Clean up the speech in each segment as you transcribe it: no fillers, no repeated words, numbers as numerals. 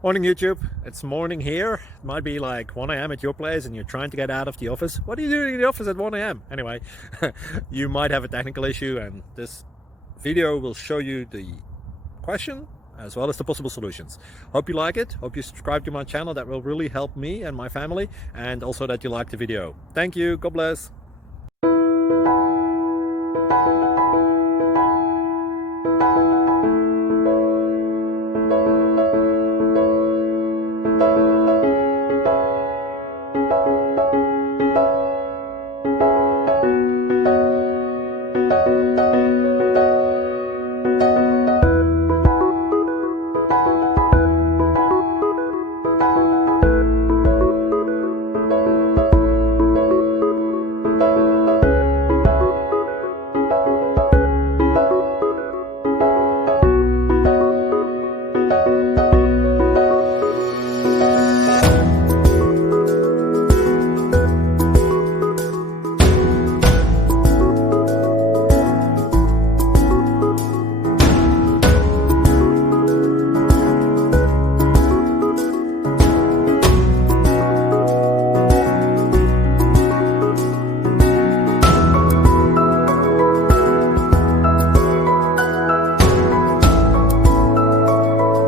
Morning YouTube, it's morning here. It might be like 1 a.m. at your place and you're trying to get out of the office. What are you doing in the office at 1 a.m.? Anyway, you might have a technical issue and this video will show you the question as well as the possible solutions. Hope you like it, hope you subscribe to my channel. That will really help me and my family, and also that you like the video. Thank you, God bless.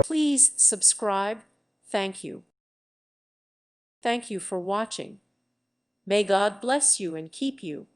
Please subscribe. Thank you. Thank you for watching. May God bless you and keep you.